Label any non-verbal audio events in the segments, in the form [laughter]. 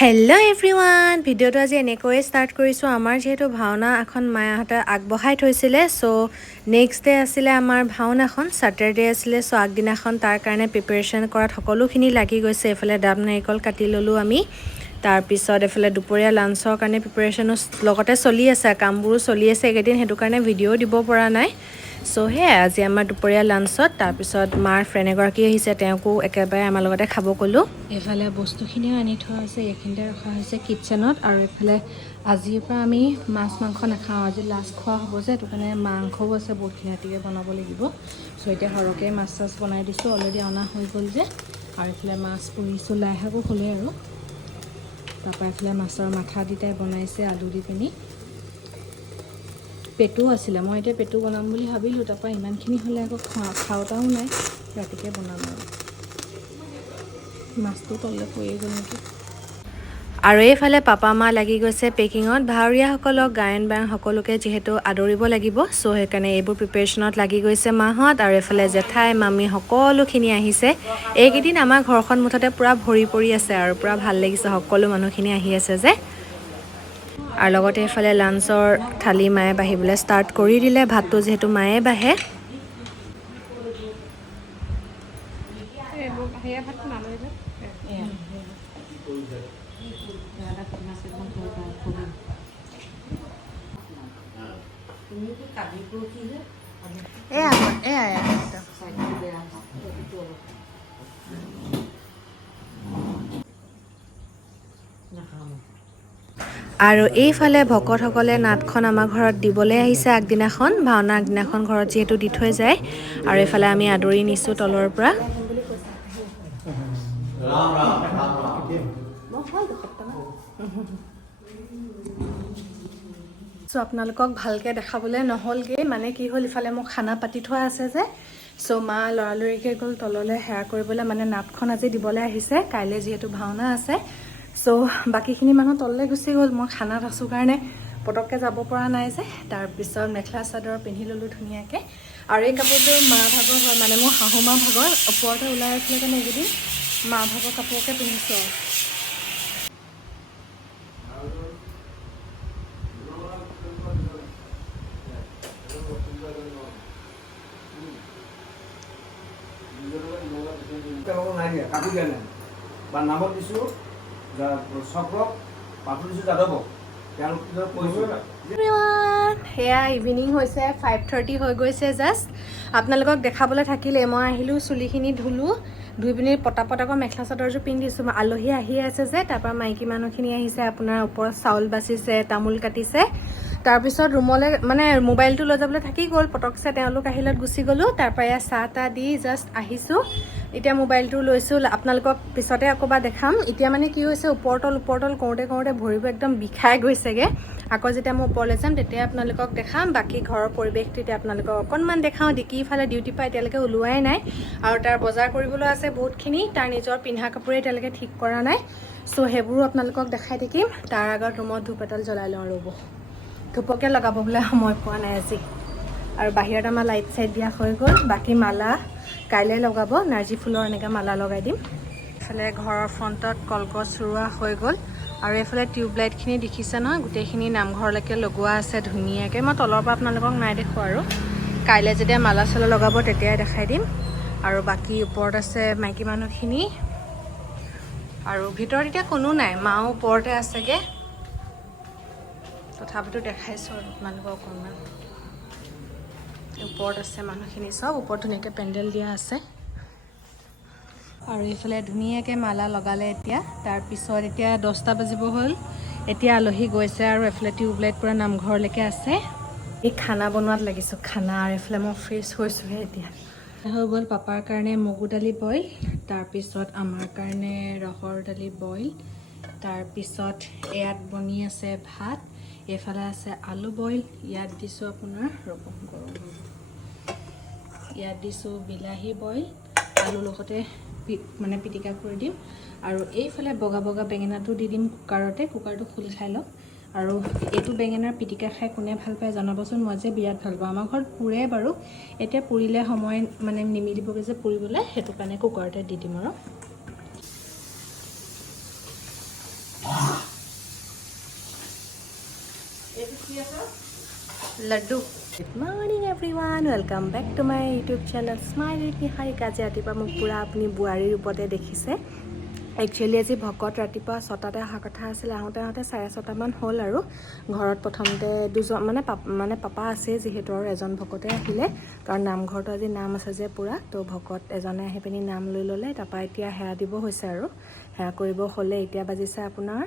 Hello everyone ভিডিঅ'টো আজি এনেকৈয়ে ষ্টাৰ্ট কৰিছোঁ। আমাৰ যিহেতু ভাওনা এখন মায়াহঁতে আগবঢ়াই থৈছিলে ছ' নেক্সট ডে আছিলে আমাৰ ভাওনাখন ছেটাৰডে আছিলে ছ' আগদিনাখন তাৰ কাৰণে প্ৰিপেৰেশ্যন কৰাত সকলোখিনি লাগি গৈছে। এইফালে ডাব নাৰিকল কাটি ল'লোঁ আমি। তাৰপিছত এইফালে দুপৰীয়া লাঞ্চৰ কাৰণে প্ৰিপেৰেশ্যনো লগতে চলি আছে কামবোৰো চলি আছে। এইকেইদিন সেইটো কাৰণে ভিডিঅ'ও দিব পৰা নাই। ছ' সেয়াই আজি আমাৰ দুপৰীয়া লাঞ্চত তাৰপিছত মাৰ ফ্ৰেণ্ড এগৰাকী আহিছে তেওঁকো একেবাৰে আমাৰ লগতে খাব ক'লোঁ। এইফালে বস্তুখিনিও আনি থোৱা আছে এইখিনিতে ৰখা হৈছে কিটচেনত আৰু এইফালে আজিৰ পৰা আমি মাছ মাংস নাখাওঁ আজি লাষ্ট খোৱা হ'ব যে সেইটো কাৰণে মাংসও আছে বহুতখিনি ৰাতিকৈ বনাব লাগিব। ছ' এতিয়া সৰহকৈ মাছ চাছ বনাই দিছোঁ অলৰেডি অনা হৈ গ'ল যে আৰু এইফালে মাছ পুৰিছোঁ লাই শাকো হ'লেই আৰু। তাৰপৰা এইফালে মাছৰ মাথা দি তাই বনাইছে আলু দি পিনি। পেটু আছিলে মই এতিয়া পেটু বনাম বুলি ভাবিলোঁ তাৰপৰা ইমানখিনি হ'লে আকৌ খোৱা খাওঁতাও নাই ৰাতিকৈ বনাম আৰু। মাছটো তললৈ পৰিয়ে গ'ল নেকি? আৰু এইফালে পাপা মা লাগি গৈছে পেকিঙত ভাৱৰীয়াসকলক গায়ন বায়ন সকলোকে যিহেতু আদৰিব লাগিব ছ' সেইকাৰণে এইবোৰ প্ৰিপেৰেশ্যনত লাগি গৈছে মাহঁত আৰু এইফালে জেঠাই মামী সকলোখিনি আহিছে। এইকেইদিন আমাৰ ঘৰখন মুঠতে পূৰা ভৰি পৰি আছে আৰু পূৰা ভাল লাগিছে সকলো মানুহখিনি আহি আছে যে। আৰু লগতে এইফালে লাঞ্চৰ থালি মায়ে বাঢ়িবলৈ ষ্টাৰ্ট কৰি দিলে। ভাতটো যিহেতু মায়ে বাঢ়ে। এয়া এয়া। আৰু এইফালে ভকতসকলে নাটখন আমাৰ ঘৰত দিবলৈ আহিছে আগদিনাখন ভাওনা আগদিনাখন ঘৰত যিহেতু দি থৈ যায়। আৰু এইফালে আমি আদৰি নিছোঁ তলৰ পৰা। চ' আপোনালোকক ভালকৈ দেখাবলৈ নহ'লগৈ। মানে কি হ'ল ইফালে মোক খানা পাতি থোৱা আছে যে। চ' মা লৰালৰিকৈ গ'ল তললৈ সেৱা কৰিবলৈ। মানে নাটখন আজি দিবলৈ আহিছে। কাইলৈ যিহেতু ভাওনা আছে। চ' বাকীখিনি মানুহ তললৈ গুচি গ'ল। মই খানাত আছোঁ কাৰণে পটককৈ যাব পৰা নাই যে। তাৰপিছত মেখেলা চাদৰ পিন্ধি ল'লোঁ ধুনীয়াকৈ। আৰু এই কাপোৰযোৰ মা ভাগৰ হয় মানে মোৰ শাহু মা ভাগৰ। ওপৰতে ওলাই আছিলে কাৰণে এইকেইদিন মা ভাগৰ কাপোৰকে পিন্ধিছোঁ আৰু। কাকো দিয়া নাই। বা নামত দিছোঁ। সেয়া ইভিনিং হৈছে ফাইভ থাৰ্টি হৈ গৈছে জাষ্ট আপোনালোকক দেখাবলৈ থাকিলে, মই আহিলোঁ, চুলিখিনি ধুলোঁ, ধুই পিনি পটাপট আকৌ মেখেলা চাদৰযোৰ পিন্ধিছোঁ আলহী আহি আছে যে, তাৰপৰা মাইকী মানুহখিনি আহিছে, আপোনাৰ ওপৰত চাউল বাচিছে, তামোল কাটিছে। তাৰপিছত ৰুমলৈ মানে মোবাইলটো লৈ যাবলৈ থাকি গ'ল পটকছে তেওঁলোক আহিলত গুচি গ'লোঁ তাৰপৰা এয়া চাহ তাহ দি জাষ্ট আহিছোঁ। এতিয়া মোবাইলটো লৈছোঁ আপোনালোকক পিছতে আকৌবাৰ দেখাম। এতিয়া মানে কি হৈছে ওপৰতল ওপৰতল কৰোঁতে কৰোঁতে ভৰিবোৰ একদম বিষাই গৈছেগৈ। আকৌ যেতিয়া মই ওপৰলৈ যাম তেতিয়া আপোনালোকক দেখাম। বাকী ঘৰৰ পৰিৱেশটো এতিয়া আপোনালোকক অকণমান দেখাওঁ ডিকি ইফালে ডিউটিৰ পৰা এতিয়ালৈকে ওলোৱাই নাই। আৰু তাৰ বজাৰ কৰিবলৈ আছে বহুতখিনি তাৰ নিজৰ পিন্ধা কাপোৰে এতিয়ালৈকে ঠিক কৰা নাই। চ' সেইবোৰো আপোনালোকক দেখাই থাকিম। তাৰ আগত ৰুমত ধূপ এডাল জ্বলাই লওঁ ৰ'ব। ধূপকে লগাবলৈ সময় পোৱা নাই আজি। আৰু বাহিৰত আমাৰ লাইট চাইট দিয়া হৈ গ'ল। বাকী মালা কাইলৈ লগাব। নাৰ্জী ফুলৰ এনেকৈ মালা লগাই দিম। এইফালে ঘৰৰ ফ্ৰণ্টত কলগছ ৰোৱা হৈ গ'ল। আৰু এইফালে টিউবলাইটখিনি দেখিছে নহয় গোটেইখিনি নামঘৰলৈকে লগোৱা আছে ধুনীয়াকৈ। মই তলৰ পৰা আপোনালোকক নাই দেখোঁ আৰু। কাইলৈ যেতিয়া মালা চালা লগাব তেতিয়াই দেখাই দিম। আৰু বাকী ওপৰত আছে মাইকী মানুহখিনি। আৰু ভিতৰত এতিয়া কোনো নাই মাও ওপৰতে আছেগৈ। তথাপিতো দেখাইছোঁ আপোনালোকক অকণমান। ওপৰত আছে মানুহখিনি চব ওপৰত ধুনীয়াকৈ পেণ্ডেল দিয়া আছে। আৰু এইফালে ধুনীয়াকৈ মালা লগালে এতিয়া। তাৰপিছত এতিয়া দহটা বাজিব হ'ল। এতিয়া আলহী গৈছে আৰু এইফালে টিউবলাইট পূৰা নামঘৰলৈকে আছে। এই খানা বনোৱাত লাগিছোঁ খানা আৰু এইফালে মই ফ্ৰেছ হৈছোঁহে এতিয়া। হৈ গ'ল পাপাৰ কাৰণে মগু দালি বইল তাৰপিছত আমাৰ কাৰণে ৰহৰ দালি বইল তাৰপিছত ইয়াত বনি আছে ভাত। এইফালে আছে আলু বইল ইয়াত দিছোঁ আপোনাৰ ৰ'ব গৰম। ইয়াত দিছোঁ বিলাহী বইল আলু লগতে মানে পিটিকা কৰি দিম। আৰু এইফালে বগা বগা বেঙেনাটো দি দিম কুকাৰতে কুকাৰটো খোল খাই লওক। আৰু এইটো বেঙেনাৰ পিটিকা খাই কোনে ভাল পায় জনাবচোন মই যে বিৰাট ভাল পাওঁ। আমাৰ ঘৰত পুৰে বাৰু। এতিয়া পুৰিলে সময় মানে নিমিলিবগৈ যে পুৰিবলৈ সেইটো কাৰণে কুকাৰতে দি দিম আৰু। Laddu good morning everyone welcome back to my YouTube channel smile with Niharika আজি ৰাতিপুৱা মোক পূৰা আপুনি বোৱাৰীৰ ৰূপতে দেখিছে। একচুৱেলি আজি ভকত ৰাতিপুৱা ছটাতে অহা কথা আছিলে। আহোঁতে আহোঁতে চাৰে ছটামান হ'ল আৰু ঘৰত প্ৰথমতে দুজন মানে মানে পাপা আছে যিহেতু আৰু এজন ভকতে আহিলে। কাৰণ নামঘৰটো আজি নাম আছে যে পূৰা। তো ভকত এজনে আহি পিনি নাম লৈ ল'লে। তাৰপৰা এতিয়া সেৱা দিব হৈছে আৰু। সেৱা কৰিব হ'লে এতিয়া বাজিছে আপোনাৰ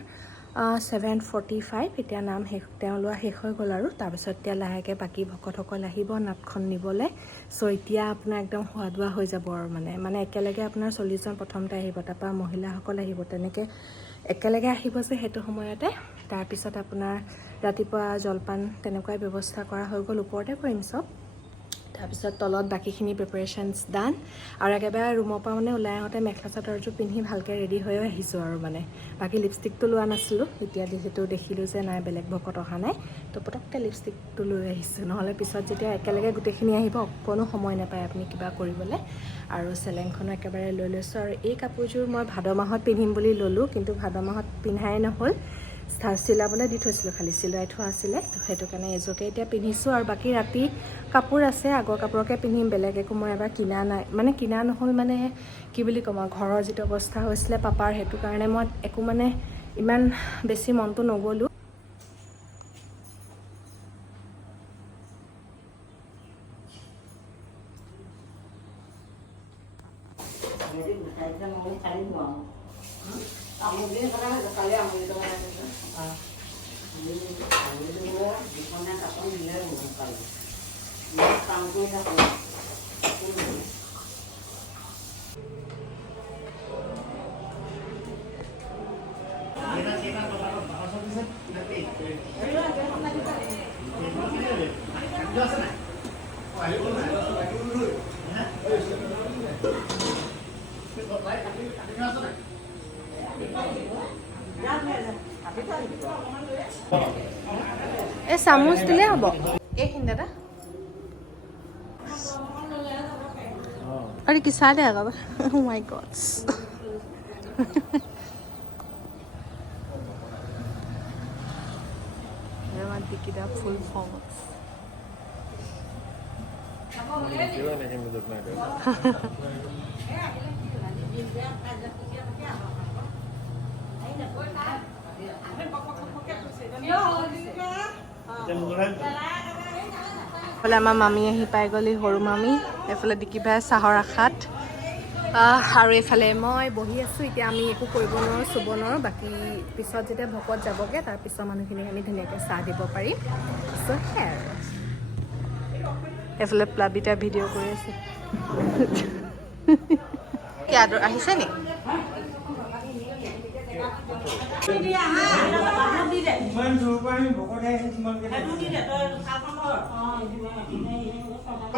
ছেভেন ফৰ্টি ফাইভ এতিয়া নাম শেষ তেওঁ লোৱা শেষ হৈ গ'ল আৰু তাৰপিছত এতিয়া লাহেকৈ বাকী ভকতসকল আহিব নাটখন নিবলৈ। চ' এতিয়া আপোনাৰ একদম খোৱা দোৱা হৈ যাব আৰু মানে। মানে একেলগে আপোনাৰ চল্লিছজন প্ৰথমতে আহিব তাৰপৰা মহিলাসকল আহিব। তেনেকৈ একেলগে আহিব যে সেইটো সময়তে। তাৰপিছত আপোনাৰ ৰাতিপুৱা জলপান তেনেকুৱাই ব্যৱস্থা কৰা হৈ গ'ল। ওপৰতে কৰিম চব। তাৰপিছত তলত বাকীখিনি প্ৰিপেৰেশ্যনছ ডান আৰু একেবাৰে ৰুমৰ পৰা মানে ওলাই আহোঁতে মেখেলা চাদৰযোৰ পিন্ধি ভালকৈ ৰেডি হৈও আহিছোঁ আৰু মানে। বাকী লিপষ্টিকটো লোৱা নাছিলোঁ। এতিয়া যিহেতু দেখিলোঁ যে নাই বেলেগ ভকত অহা নাই তো পটককৈ লিপষ্টিকটো লৈ আহিছোঁ। নহ'লে পিছত যেতিয়া একেলগে গোটেইখিনি আহিব অকণো সময় নাপায় আপুনি কিবা কৰিবলৈ। আৰু চেলেংখনো একেবাৰে লৈ লৈছোঁ। আৰু এই কাপোৰযোৰ মই ভাদ মাহত পিন্ধিম বুলি ল'লোঁ কিন্তু ভাদ মাহত পিন্ধাই নহ'ল। চিলাবলৈ দি থৈছিলোঁ, খালি চিলাই থোৱা আছিলে। সেইটো কাৰণে এযোৰকে এতিয়া পিন্ধিছোঁ আৰু বাকী ৰাতি কাপোৰ আছে, আগৰ কাপোৰকে পিন্ধিম, বেলেগ একো মই এবাৰ কিনা নাই। মানে কিনা নহ'ল মানে কি বুলি ক'ম আৰু, ঘৰৰ যিটো অৱস্থা হৈছিলে পাপাৰ, সেইটো কাৰণে মই একো মানে ইমান বেছি মনটো নগ'লোঁ। এই চামুচ দিলে হ'ব এইখিনি দাদা अरे किसा देगा oh my god I want to pick it up full form. এইফালে আমাৰ মামী আহি পাই গ'লি সৰু মামী। এইফালে ডিকি ভাই চাহৰ আশাত আৰু এইফালে মই বহি আছোঁ। এতিয়া আমি একো কৰিব নোৱাৰোঁ চুব নোৱাৰোঁ। বাকী পিছত যেতিয়া ভকত যাবগৈ তাৰ পিছৰ মানুহখিনিক আমি ধুনীয়াকৈ চাহ দিব পাৰিম। চ' আৰু এইফালে প্লাবিতা ভিডিঅ' কৰি আছে। আহিছে নি? ইমান দূৰৰ পৰা আমি ভকত আহি তোমালোকে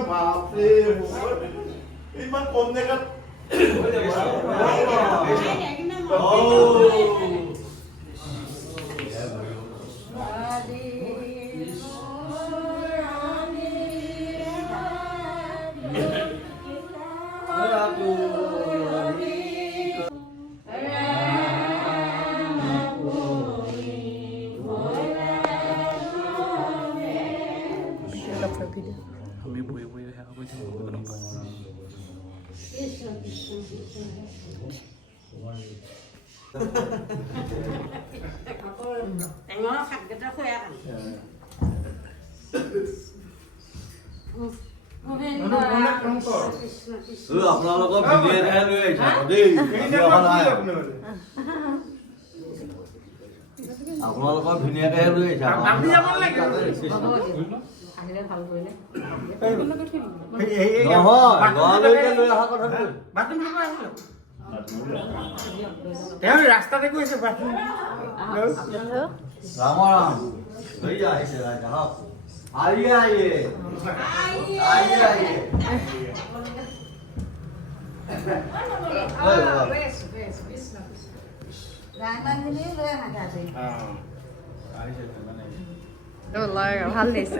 বাপৰে ইমান কম জেগাত আপোনালোকৰ ভিডিঅ' এটাহে লৈ আহিছে দেই আপোনালোকৰ ধুনীয়াকেহে লৈ আহিছে। নহয় লৈ অহা কথাটো রাস্তা থেকে এসে রাম রাম भैया ऐसे राजा हाँ आइए आइए आइए आइए ভালো লাগিছে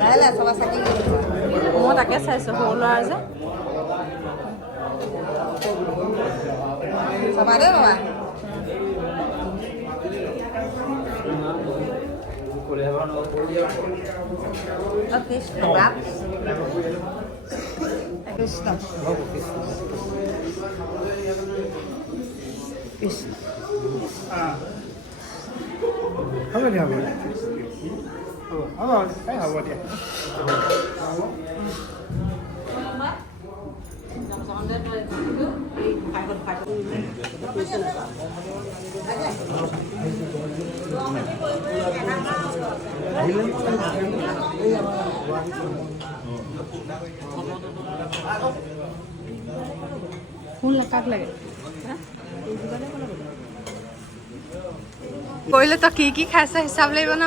লাহে চবা চাকি মই তাকে চাইছোঁ সৰু ল'ৰা যে চাবা দেই বাবা অ, কৃষ্ণ বাপ কৃষ্ণ কৃষ্ণ হ'ব দিয়া হ'ব দিয়া হ'ব হ'ব এই হ'ব দিয়া ফুল কাক লাগে কৰিলে তই কি কি খাইছ হিচাপ লাগিব ন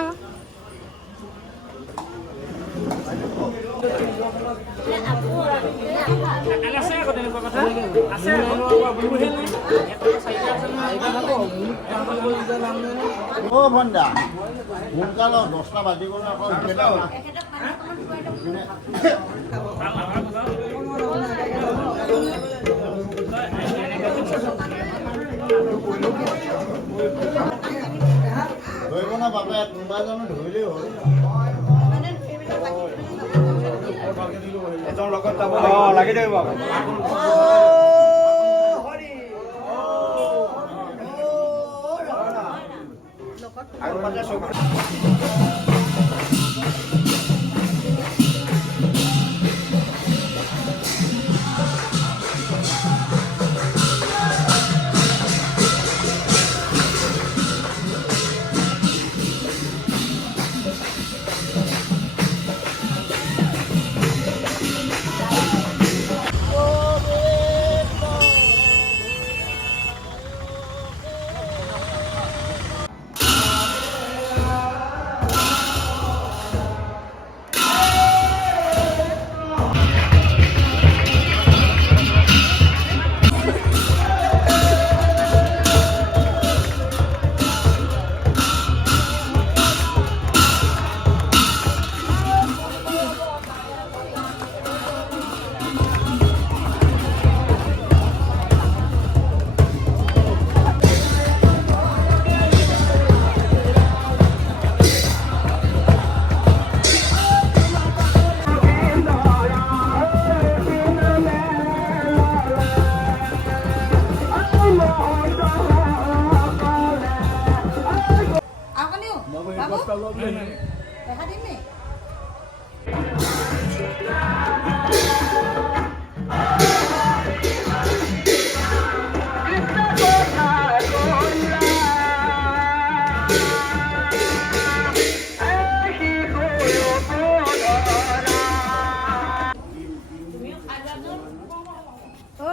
ভণ্ডা সোনকালে দহটা বাজি গ'ল আকৌ [laughs] উঠেলা ধৰিব না বাপে কোনোবা জানো ধৰিলেই হ'ল। এজন লগত যাব অঁ লাগি থাকিব আৰু মানে চব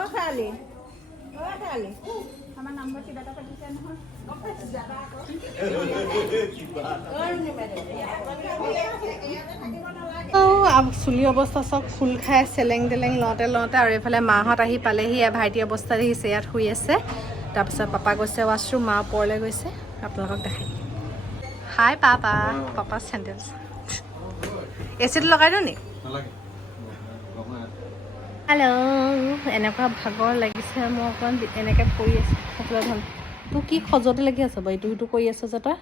অ' ছোৱালী অ' ছোৱালী আমাৰ নামঘৰত কিবা এটা পাতিছে নহয় চুলি অৱস্থা চব খোল খাই চেলেং তেলেং লওঁতে লওঁতে আৰু এইফালে মাহঁত আহি পালেহি এয়া ভাইটি অৱস্থা দেখিছে ইয়াত শুই আছে। তাৰপিছত পাপা গৈছে ৱাছৰুম মা ওপৰলৈ গৈছে। আপোনালোকক দেখাই দিম। হাই পাপা। পাপা চেণ্ডেল এ চিটো লগাই দিওঁ নি? হেল্ল' এনেকুৱা ভাগৰ লাগিছে মই অকণ এনেকৈ পৰি আছোঁ। সকলোৱে ভাল তোৰ কি খজতে লাগি আছে বাৰু? ইটো সিটো কৰি আছ যে তই?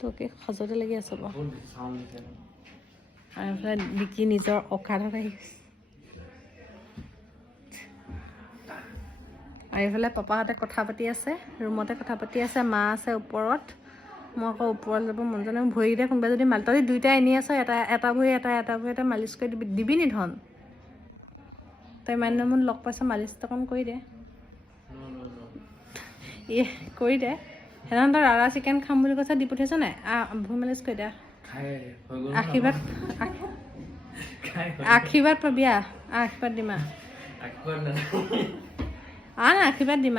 তোৰ কি খজতে লাগি আছে বাৰু? আৰু এইফালে বিকি নিজৰ অকাধত আহি গৈছে। আৰু এইফালে পাপাহঁতে কথা পাতি আছে ৰুমতে কথা পাতি আছে মা আছে ওপৰত। মই আকৌ ওপৰত যাব মন নাই ভৰিতে কোনোবাই যদি মাল তই দুইটাই এনি আছ এটা এটা ভৰি এটা এটা ভৰি এটা মালিচ কৰি দিবি দিবি নি ধন? তই দিনৰ মূৰত লগ পাইছ মালিচ অকণ কৰি দে। এই কৰি দে। সেইদিনাখন তই ৰাধা চিকেন খাম বুলি কৈছ দি পঠিয়াইছ নাই? ভৰি মালিচ কৰি দে। আশীৰ্বাদ আশীৰ্বাদ পাবি আহ আশীৰ্বাদ দিম আহ না না আশীৰ্বাদ দিম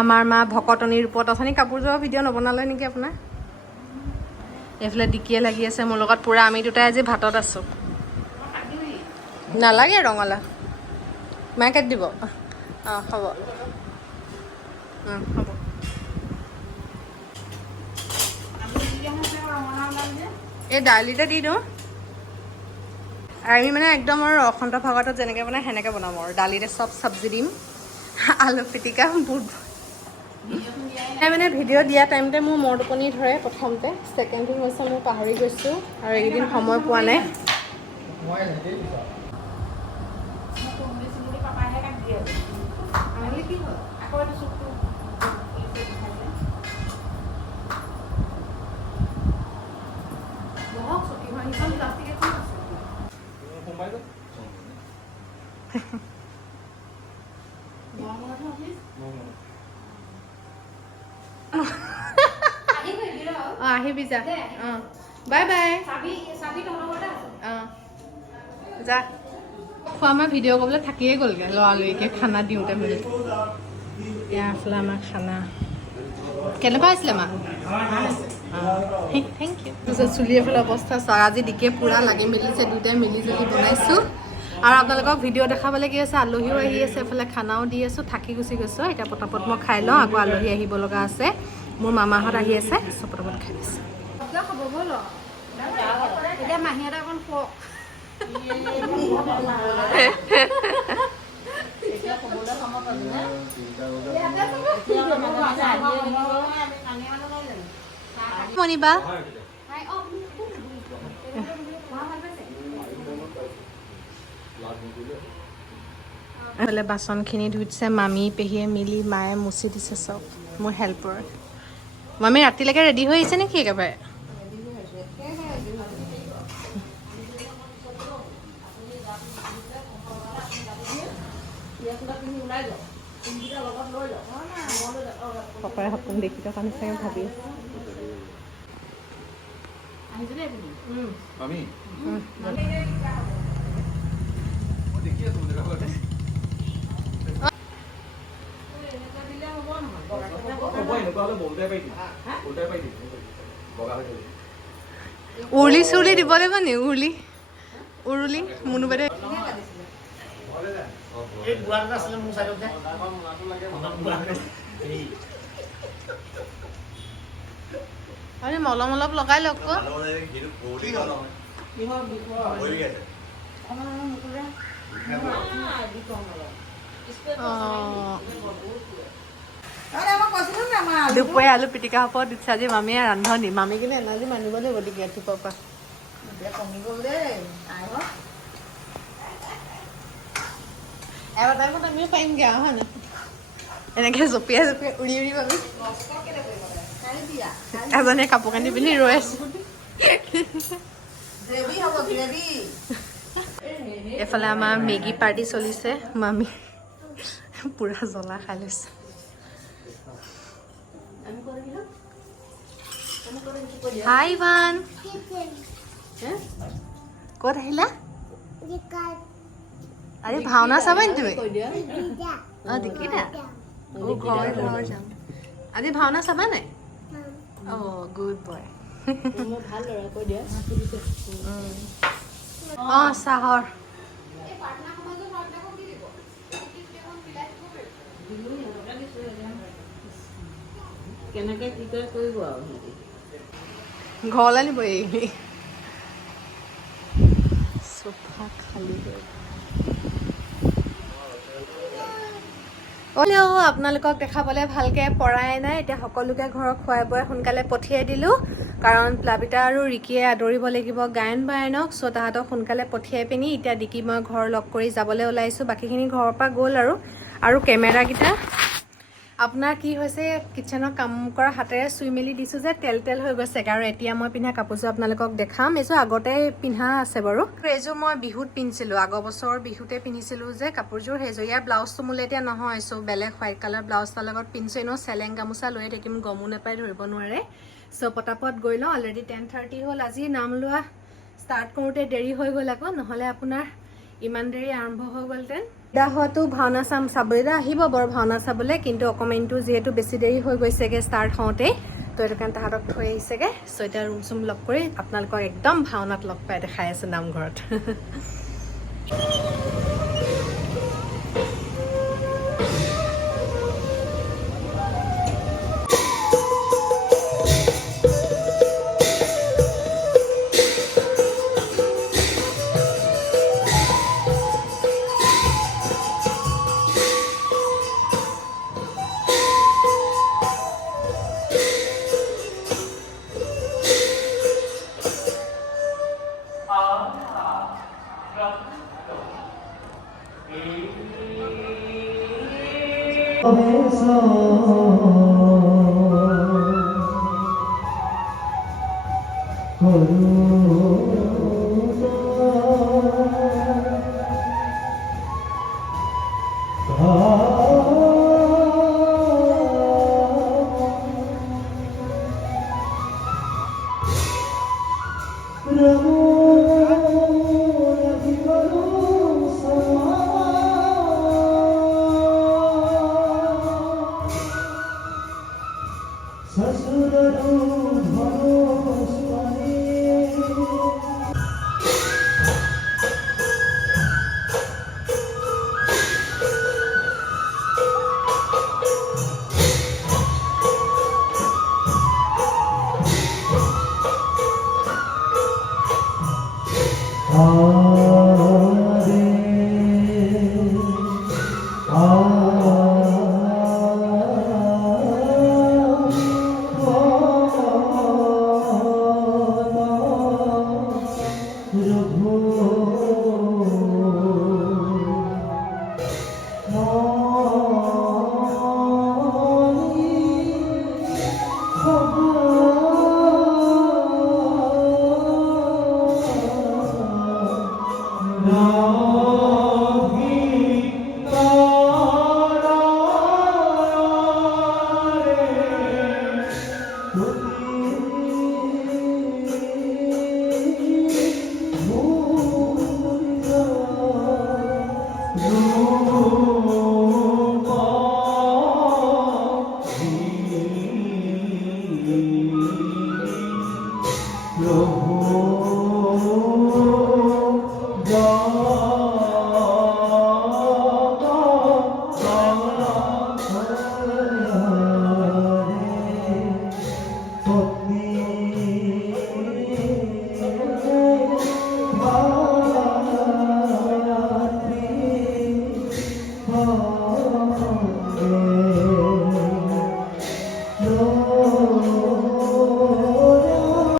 আমাৰ মা ভকতনীৰ ৰূপত অথনি কাপোৰযোৰৰ ভিডিঅ' নবনালে নেকি আপোনাৰ? এইফালে ডিকিয়ে লাগি আছে মোৰ লগত পূৰা আমি দুটাই আজি ভাতত আছোঁ। নালাগে ৰঙালাও মায়ে কাটি দিব। অঁ হ'ব। এই দালিতে দি দিওঁ। আমি মানে একদম আৰু অসন্ত ভাগতত যেনেকৈ বনাই সেনেকৈ বনাম আৰু। দালিতে চব চব্জি দিম। আলু পিটিকা বুট। মানে ভিডিঅ' দিয়া টাইমতে মোৰ মৰ টোপনি ধৰে প্ৰথমতে। ছেকেণ্ড থিং হৈছে মই পাহৰি গৈছোঁ আৰু এইকেইদিন সময় পোৱা নাই। সোমাই যাম অঁ আহিবি যা অঁ বাই বাই অঁ যা খোৱা আমাৰ ভিডিঅ' কৰিবলৈ থাকিয়ে গ'লগৈ লৰালৰিকৈ খানা দিওঁতে মেলি এয়া আছিলে আমাৰ খানা। কেনেকুৱা হৈছিলে মা? থেংক ইউ তাৰপিছত চুলি এফালে অৱস্থা চাওক আজি দিকে পূৰা লাগি মেলিছে দুয়োটাই মিলি জুলি বনাইছোঁ। আৰু আপোনালোকক ভিডিঅ' দেখাবলৈ কি হৈছে আলহীও আহি আছে এইফালে খানাও দি আছোঁ থাকি গুচি গৈছোঁ। এতিয়া পটাপট মই খাই লওঁ আকৌ আলহী আহিব লগা আছে। মোৰ মামাহঁত আহি আছে চব পটাপট খাই লৈছোঁ। এতিয়া মাহীহঁতে অকণ মণিবা এইফালে বাচনখিনি ধুই মামী পেহীয়ে মিলি মায়ে মুচি দিছে চব মোৰ হেল্পৰ মামী ৰাতিলৈকে ৰেডি হৈ আহিছে নেকি একেবাৰে পাপাই সপোন দেখি থকা নিচিনাকে ভাবি আছে আমি হ'ব এনেকুৱা হ'লে বলদাই পাই দিম বলদাই পাই দিম বগা হৈ থাকিব উৰুলি চুৰুলি দিব লাগিব নি উৰুলি উৰুলি মুনু বাইদেউ এই বুঢ়াটো আছিলে মোৰ চাইডত যে আপুনি মলম অলপ লগাই লওক দুপৰীয়া আলু পিটিকা হ'ব দিছে আজি মামীয়ে ৰান্ধনি। মামী কিন্তু এনাৰ্জি মানিব লাগিব গতিকে ৰাতিপুৱাৰ পৰা। এবাৰ টাইমত আমিও পাৰিমগৈ আৰু হয় নাই এনেকৈ জঁপিয়াই জঁপিয়াই উৰি উৰি পাবি এজনীয়ে কাপোৰ কানি পিন্ধি ৰৈ আছো। এইফালে আমাৰ মেগী পাৰ্টি চলিছে মামী পুৰা জ্বলা খাই লৈছে। Hi Ivan. ক'ত আহিলা? আজি ভাওনা চাবা নি তুমি? অঁ দেখিলা অঁ ঘৰ ঘৰ যাম। আজি ভাওনা চাবা নাই? অঁ গুড বয় অঁ চাহৰ কেনেকে কি কৰে কৰিব আৰু সিহঁতি ঘৰলৈ নিব এই চোফা খালী। হৈ হ'লেও আপোনালোকক দেখাবলৈ ভালকৈ পৰাই নাই। এতিয়া সকলোকে ঘৰত খুৱাই বোৱাই সোনকালে পঠিয়াই দিলোঁ। কাৰণ প্লাবিতা আৰু ৰিকিয়ে আদৰিব লাগিব গায়ন বায়নক। চ' তাহাঁতক সোনকালে পঠিয়াই পিনি এতিয়া ডিকি মই ঘৰ লগ কৰি যাবলৈ ওলাইছোঁ। বাকীখিনি ঘৰৰ পৰা গ'ল আৰু। আৰু কেমেৰাকেইটা আপোনাৰ কি হৈছে কিটচেনৰ কাম কৰা হাতেৰে চুই মেলি দিছোঁ যে তেল তেল হৈ গৈছে। আৰু এতিয়া মই পিন্ধা কাপোৰযোৰ আপোনালোকক দেখাম। এইযোৰ আগতে পিন্ধা আছে বাৰু। এইযোৰ মই বিহুত পিন্ধিছিলোঁ। আগৰ বছৰ বিহুতে পিন্ধিছিলোঁ যে কাপোৰযোৰ। সেইযোৰ ইয়াৰ ব্লাউজটো মোলৈ এতিয়া নহয়। চ' বেলেগ হোৱাইট কালাৰ ব্লাউজ তাৰ লগত পিন্ধিছোঁ। এনেও চেলেং গামোচা লৈয়ে থাকিম গমো নাপায় ধৰিব নোৱাৰে। চ' পটাপট গৈ লওঁ। অলৰেডি টেন থাৰ্টি হ'ল। আজি নাম লোৱা ষ্টাৰ্ট কৰোঁতে দেৰি হৈ গ'ল আকৌ। নহ'লে আপোনাৰ ইমান দেৰি আৰম্ভ হৈ গ'লহেঁতেন। দাহঁতো ভাওনা চাম চাবলৈ আহিব, বাৰু ভাওনা চাবলৈ, কিন্তু অকণমানটো যিহেতু বেছি দেৰি হৈ গৈছেগৈ ষ্টাৰ্ট হওঁতেই তো সেইটো কাৰণে তাহাঁতক থৈ আহিছেগৈ। চ' এতিয়া ৰুম চুম লগ কৰি আপোনালোকক একদম ভাওনাত লগ পাই দেখাই আছোঁ নামঘৰত। [laughs]